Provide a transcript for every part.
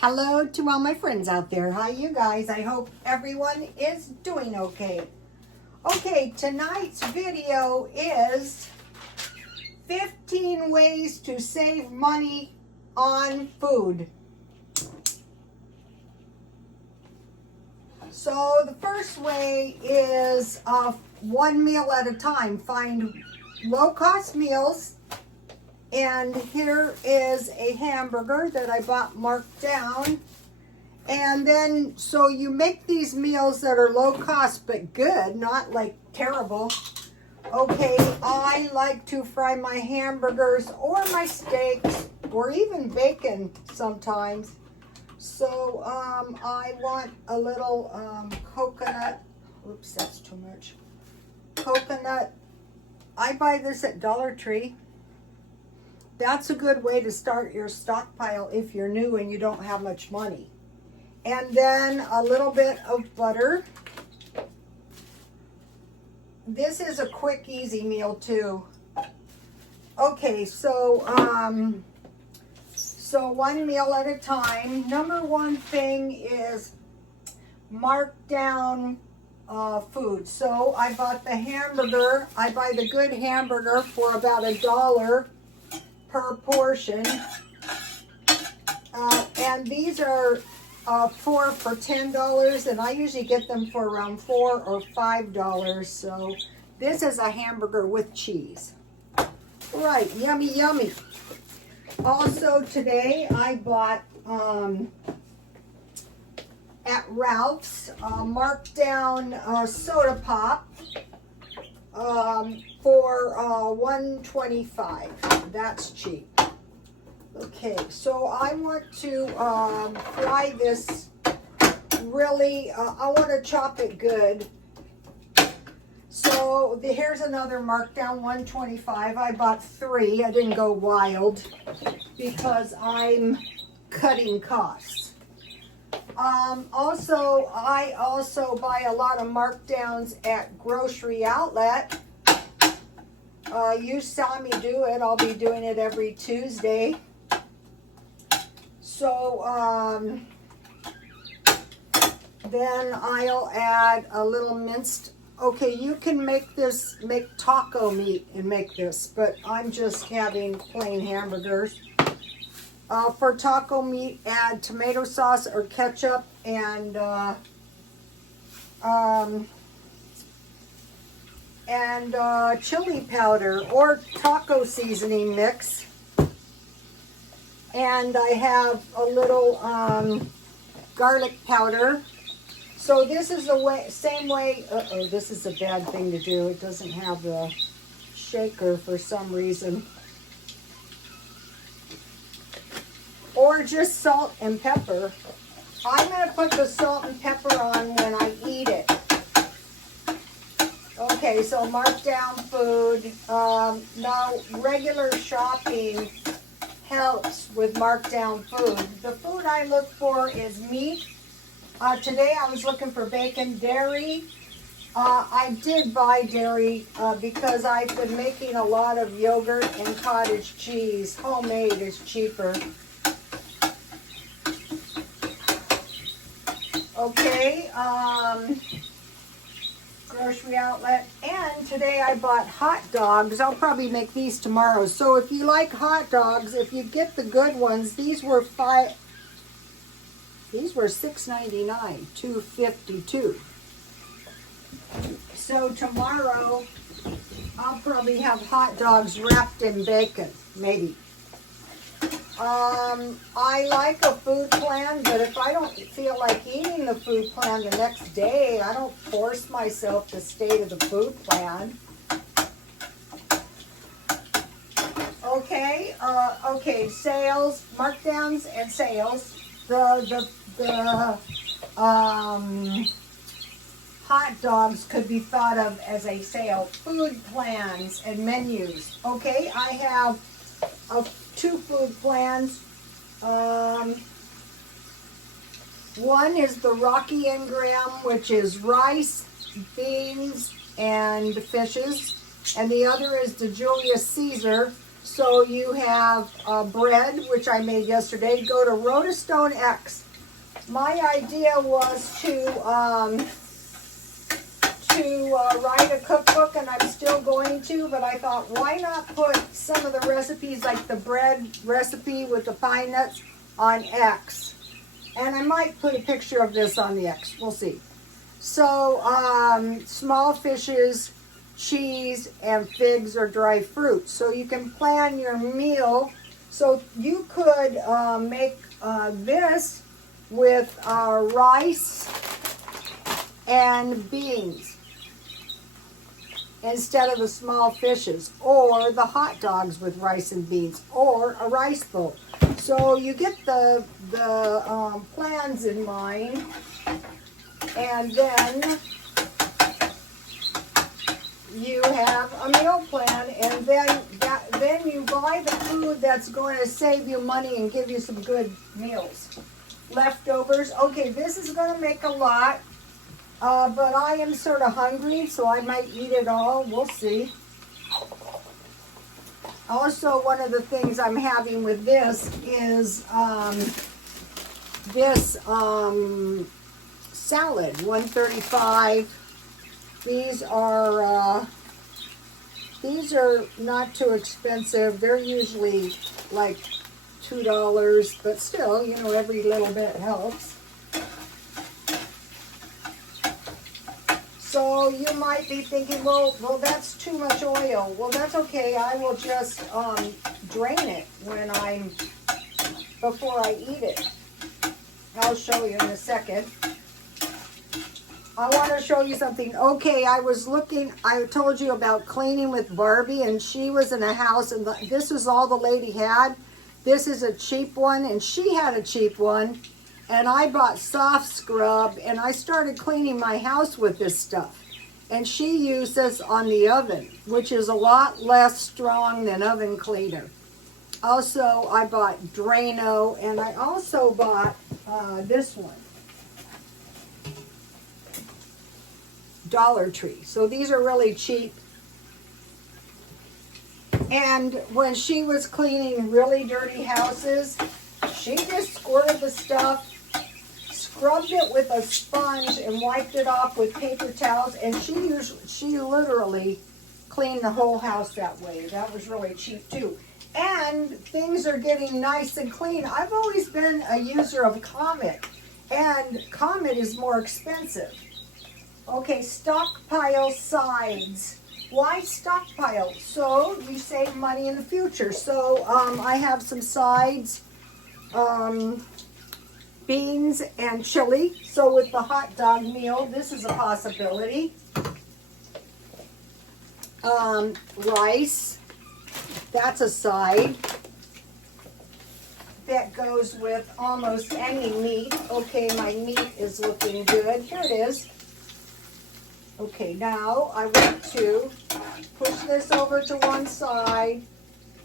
Hello to all my friends out there. Hi, you guys. I hope everyone is doing okay. Okay, tonight's video is 15 ways to save money on food. So the first way is one meal at a time. Find low-cost meals. And here is a hamburger that I bought marked down. And then, so you make these meals that are low cost but good, not like terrible. Okay, I like to fry my hamburgers or my steaks or even bacon sometimes. So I want a little coconut. Oops, that's too much. Coconut. I buy this at Dollar Tree. That's a good way to start your stockpile if you're new and you don't have much money. And then a little bit of butter. This is a quick, easy meal too. Okay, so one meal at a time. Number one thing is Markdown Food. So I bought the hamburger. I buy the good hamburger for about $1 per portion, and these are 4 for $10, and I usually get them for around $4 or $5. So this is a hamburger with cheese. Right, yummy, yummy. Also today I bought at Ralph's Markdown soda pop. For $1.25. That's cheap. Okay, so I want to fry this really, I want to chop it good. So here's another Markdown $1.25. I bought 3. I didn't go wild because I'm cutting costs. I also buy a lot of markdowns at Grocery Outlet. You saw me do it. I'll be doing it every Tuesday. So then I'll add a little minced. Okay, you can make taco meat and make this, but I'm just having plain hamburgers. For taco meat, add tomato sauce or ketchup and chili powder or taco seasoning mix. And I have a little garlic powder. So this is the same way. Uh-oh, this is a bad thing to do. It doesn't have the shaker for some reason. Or just salt and pepper. I'm going to put the salt and pepper on when I eat it. Okay, so Markdown Food. Now, regular shopping helps with Markdown Food. The food I look for is meat. Today I was looking for bacon, dairy. I did buy dairy because I've been making a lot of yogurt and cottage cheese. Homemade is cheaper. Okay, Grocery Outlet, and today I bought hot dogs. I'll probably make these tomorrow. So if you like hot dogs, if you get the good ones, these were $6.99, $2.52. So tomorrow I'll probably have hot dogs wrapped in bacon, maybe. I like a food plan, but if I don't feel like eating the food plan the next day, I don't force myself to stay to the food plan. Okay, okay, sales, markdowns and sales. The hot dogs could be thought of as a sale. Food plans and menus. Okay, I have 2 food plans. One is the Rocky and Graham, which is rice, beans, and fishes. And the other is the Julius Caesar, So you have bread, which I made yesterday. Go to Rotostone X. My idea was to write a cookbook, and I'm still going to, but I thought, why not put some of the recipes, like the bread recipe with the pine nuts, on X? And I might put a picture of this on the X. We'll see. So, small fishes, cheese, and figs or dry fruit. So you can plan your meal. So you could make this with rice and beans instead of the small fishes, or the hot dogs with rice and beans, or a rice bowl. So you get the plans in mind, and then you have a meal plan, and then you buy the food that's going to save you money and give you some good meals. Leftovers. Okay, this is going to make a lot. But I am sort of hungry, so I might eat it all. We'll see. Also, one of the things I'm having with this is salad, $1.35. These are not too expensive. They're usually like $2, but still, you know, every little bit helps. So you might be thinking, well, that's too much oil. Well, that's okay. I will just drain it before I eat it. I'll show you in a second. I want to show you something. Okay, I told you about cleaning with Barbie, and she was in a house, and this was all the lady had. This is a cheap one, and she had a cheap one. And I bought soft scrub, and I started cleaning my house with this stuff. And she used this on the oven, which is a lot less strong than oven cleaner. Also, I bought Drano, and I also bought this one, Dollar Tree. So these are really cheap. And when she was cleaning really dirty houses, she just squirted the stuff, scrubbed it with a sponge, and wiped it off with paper towels, and she literally cleaned the whole house that way. That was really cheap too. And things are getting nice and clean. I've always been a user of Comet, and Comet is more expensive. Okay, Stockpile sides. Why Stockpile? So you save money in the future. So I have some sides. Beans and chili. So with the hot dog meal, this is a possibility. Rice, that's a side that goes with almost any meat. Okay, my meat is looking good. Here it is. Okay, now I want to push this over to one side,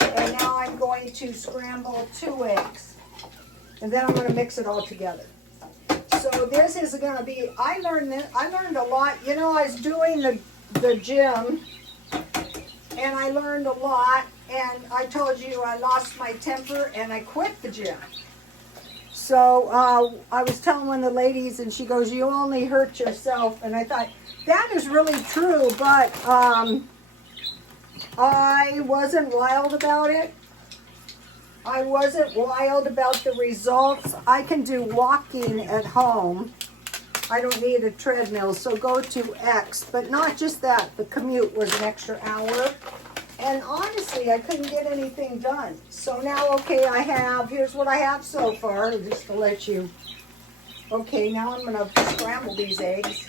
and now I'm going to scramble 2 eggs. And then I'm going to mix it all together. So this is going to be, I learned a lot. You know, I was doing the gym, and I learned a lot. And I told you I lost my temper, and I quit the gym. So I was telling one of the ladies, and she goes, you only hurt yourself. And I thought, that is really true, but I wasn't wild about it. I wasn't wild about the results. I can do walking at home. I don't need a treadmill, so go to X. But not just that, the commute was an extra hour. And honestly, I couldn't get anything done. So now, okay, here's what I have so far, just to let you. Okay, now I'm going to scramble these eggs.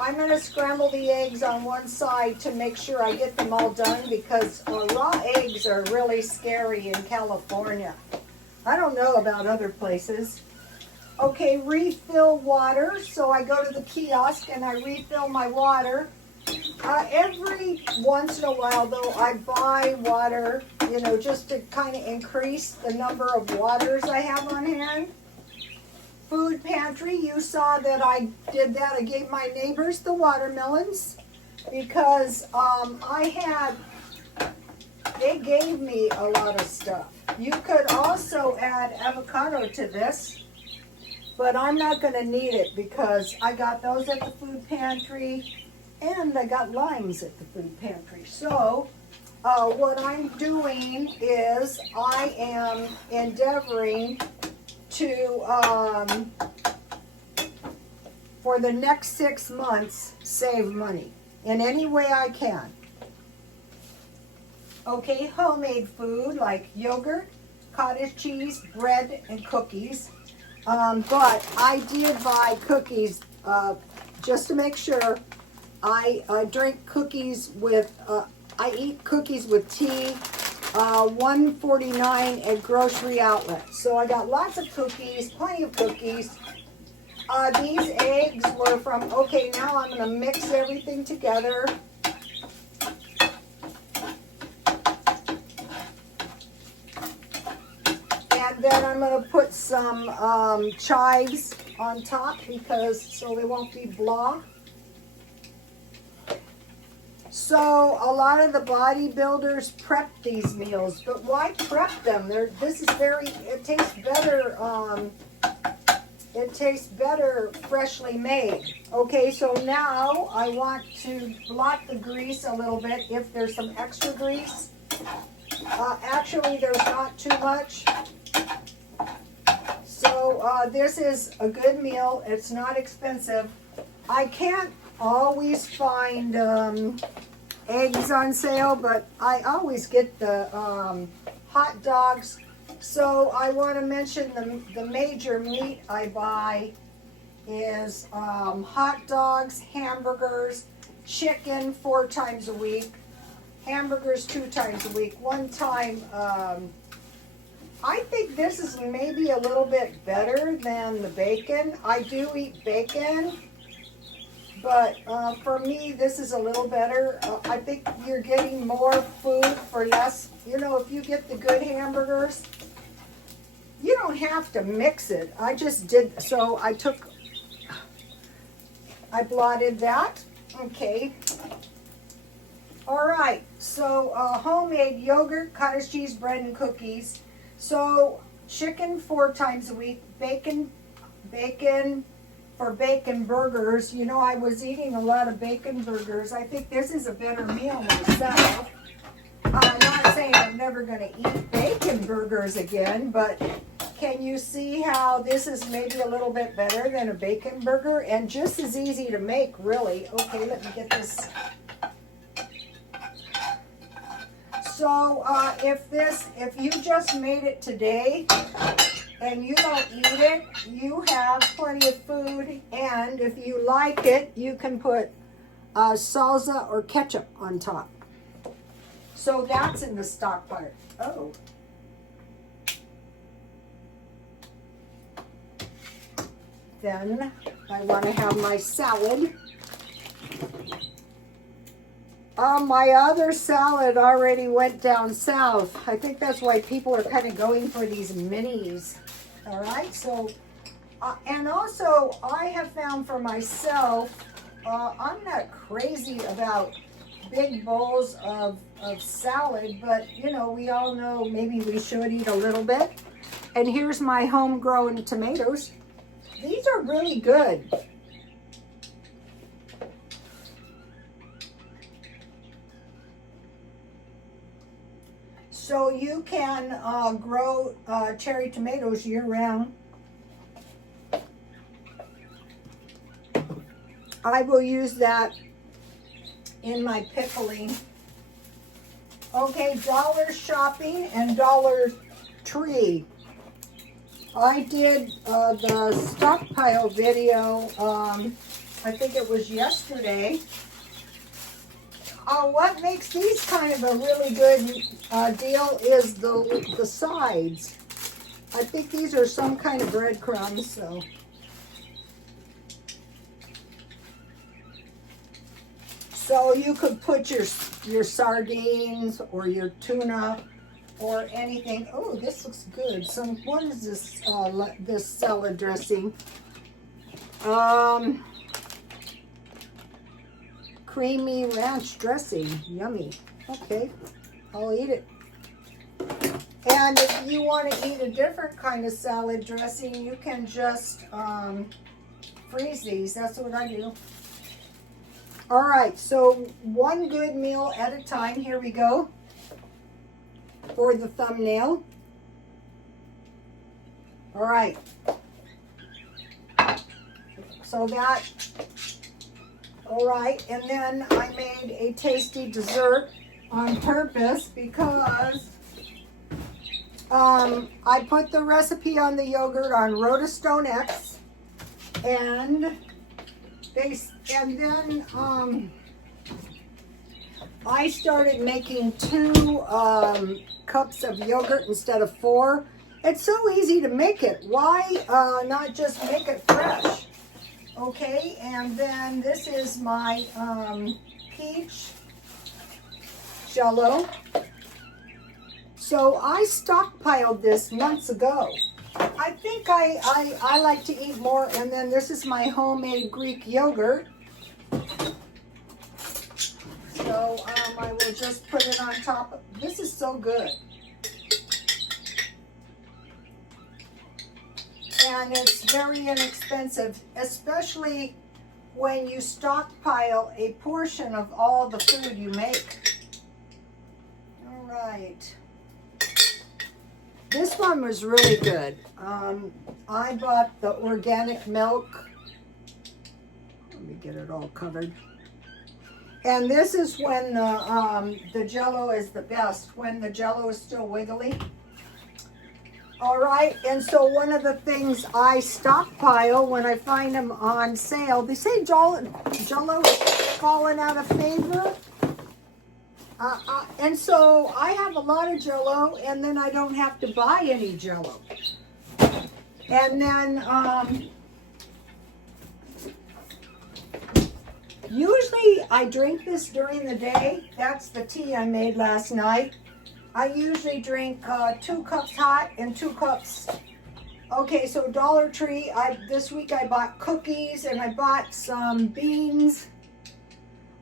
I'm going to scramble the eggs on one side to make sure I get them all done, because raw eggs are really scary in California. I don't know about other places. Okay, refill water. So I go to the kiosk and I refill my water. Every once in a while, though, I buy water, you know, just to kind of increase the number of waters I have on hand. Food pantry, you saw that I did that. I gave my neighbors the watermelons because I had they gave me a lot of stuff. You could also add avocado to this, but I'm not going to need it because I got those at the food pantry and I got limes at the food pantry. So what I'm doing is I am endeavoring to, for the next 6 months, save money in any way I can. Okay, homemade food like yogurt, cottage cheese, bread, and cookies. But I did buy cookies just to make sure. I drink cookies with, I eat cookies with tea, $1.49 at Grocery Outlet. So I got lots of cookies, plenty of cookies. These eggs were from, okay, now I'm going to mix everything together. And then I'm going to put some chives on top because so they won't be blah. So a lot of the bodybuilders prep these meals, but why prep them? This is it tastes better freshly made. Okay, so now I want to blot the grease a little bit if there's some extra grease. Actually, there's not too much. So this is a good meal. It's not expensive. I can't always find eggs on sale, but I always get the hot dogs. So I want to mention the major meat I buy is hot dogs, hamburgers, chicken 4 times a week, hamburgers 2 times a week. One time, I think this is maybe a little bit better than the bacon. I do eat bacon, but for me, this is a little better. I think you're getting more food for less. You know, if you get the good hamburgers, you don't have to mix it. I just did, so I blotted that. Okay. All right, so homemade yogurt, cottage cheese, bread, and cookies. So chicken 4 times a week, bacon for bacon burgers. You know, I was eating a lot of bacon burgers. I think this is a better meal myself. I'm not saying I'm never going to eat bacon burgers again, but can you see how this is maybe a little bit better than a bacon burger and just as easy to make, really? Okay, let me get this. So if you just made it today and you don't eat it, you have plenty of food, and if you like it, you can put salsa or ketchup on top. So that's in the stockpile. Oh. Then I want to have my salad. My other salad already went down south. I think that's why people are kind of going for these minis. All right, so, and also I have found for myself, I'm not crazy about big bowls of salad, but you know, we all know maybe we should eat a little bit. And here's my homegrown tomatoes. These are really good. So you can grow cherry tomatoes year-round. I will use that in my pickling. Okay, dollar shopping and Dollar Tree. I did the Stockpile video, I think it was yesterday. What makes these kind of a really good deal is the sides. I think these are some kind of breadcrumbs, so. So you could put your sardines or your tuna or anything. Oh, this looks good. What is this, this salad dressing? Creamy ranch dressing. Yummy. Okay. I'll eat it. And if you want to eat a different kind of salad dressing, you can just freeze these. That's what I do. All right, so one good meal at a time. Here we go for the thumbnail. All right. So that, all right. And then I made a tasty dessert on purpose because I put the recipe on the yogurt on Rotostone X, and then I started making 2 cups of yogurt instead of 4. It's so easy to make it. Why not just make it fresh? Okay, and then this is my peach Jell-O. So I stockpiled this months ago. I think I like to eat more. And then this is my homemade Greek yogurt. So I will just put it on top. This is so good. And it's very inexpensive, especially when you stockpile a portion of all the food you make. All right. This one was really good. I bought the organic milk. Let me get it all covered. And this is when the Jell-O is the best, when the Jell-O is still wiggly. All right, and so one of the things I stockpile when I find them on sale, they say Jell-O is falling out of favor. And so I have a lot of Jell-O, and then I don't have to buy any Jell-O. And then usually I drink this during the day. That's the tea I made last night. I usually drink 2 cups hot and 2 cups. Okay, so Dollar Tree, this week I bought cookies and I bought some beans,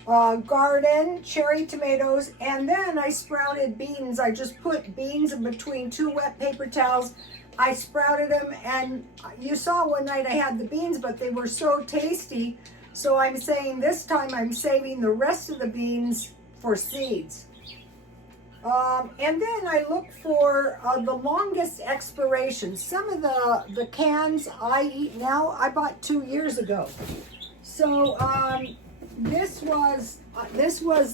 garden, cherry tomatoes, and then I sprouted beans. I just put beans in between 2 wet paper towels. I sprouted them, and you saw one night I had the beans, but they were so tasty. So I'm saying this time I'm saving the rest of the beans for seeds. And then I look for the longest expiration. Some of the cans I eat now, I bought 2 years ago. So this was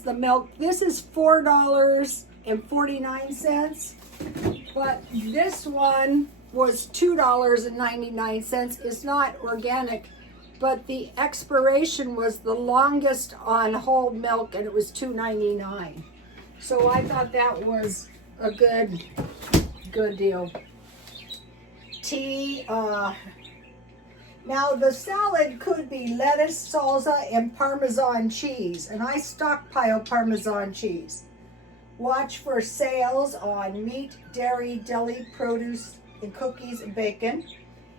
the milk. This is $4.49, but this one was $2.99. It's not organic, but the expiration was the longest on whole milk, and it was $2.99. So I thought that was a good deal. Tea. Now the salad could be lettuce, salsa, and Parmesan cheese. And I stockpile Parmesan cheese. Watch for sales on meat, dairy, deli, produce, and cookies and bacon.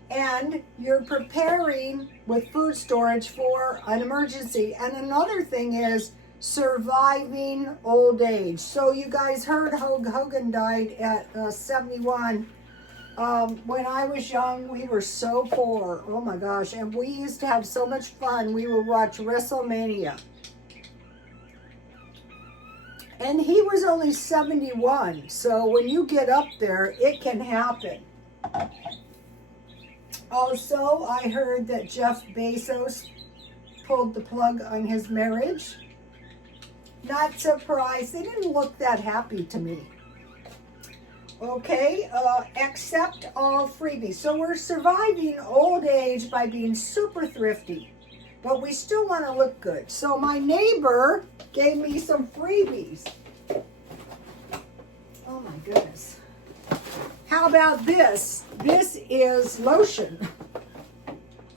And you're preparing with food storage for an emergency. And another thing is surviving old age. So you guys heard Hogan died at 71. When I was young, we were so poor. Oh my gosh. And we used to have so much fun. We would watch WrestleMania. And he was only 71. So when you get up there, it can happen. Also, I heard that Jeff Bezos pulled the plug on his marriage. Not surprised. They didn't look that happy to me. Okay, accept all freebies. So we're surviving old age by being super thrifty, but we still want to look good. So my neighbor gave me some freebies. Oh my goodness. How about this? This is lotion.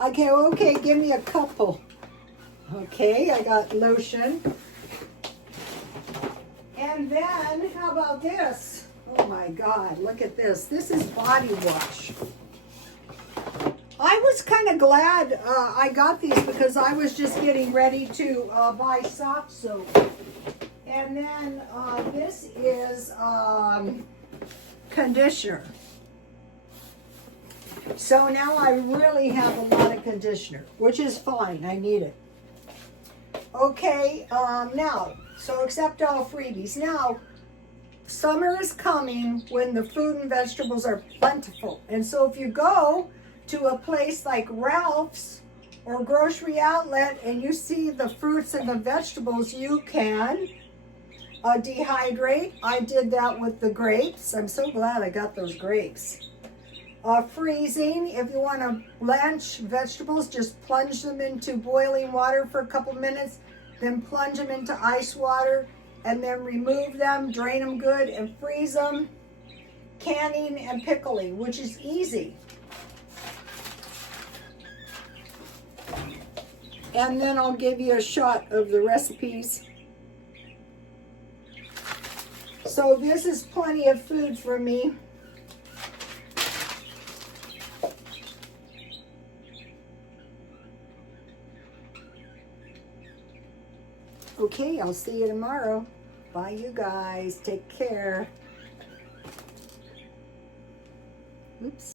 Okay, give me a couple. Okay, I got lotion. And then, how about this? Oh my God, look at this. This is body wash. I was kind of glad I got these because I was just getting ready to buy soft soap. and then this is conditioner. So now I really have a lot of conditioner, which is fine. I need it. Okay, now, so accept all freebies. Now, summer is coming when the fruit and vegetables are plentiful. And so if you go to a place like Ralph's or grocery outlet and you see the fruits and the vegetables, you can dehydrate. I did that with the grapes. I'm so glad I got those grapes. Freezing, if you want to blanch vegetables, just plunge them into boiling water for a couple minutes, then plunge them into ice water, and then remove them, drain them good, and freeze them. Canning and pickling, which is easy. And then I'll give you a shot of the recipes. So this is plenty of food for me. Okay, I'll see you tomorrow. Bye, you guys. Take care. Oops.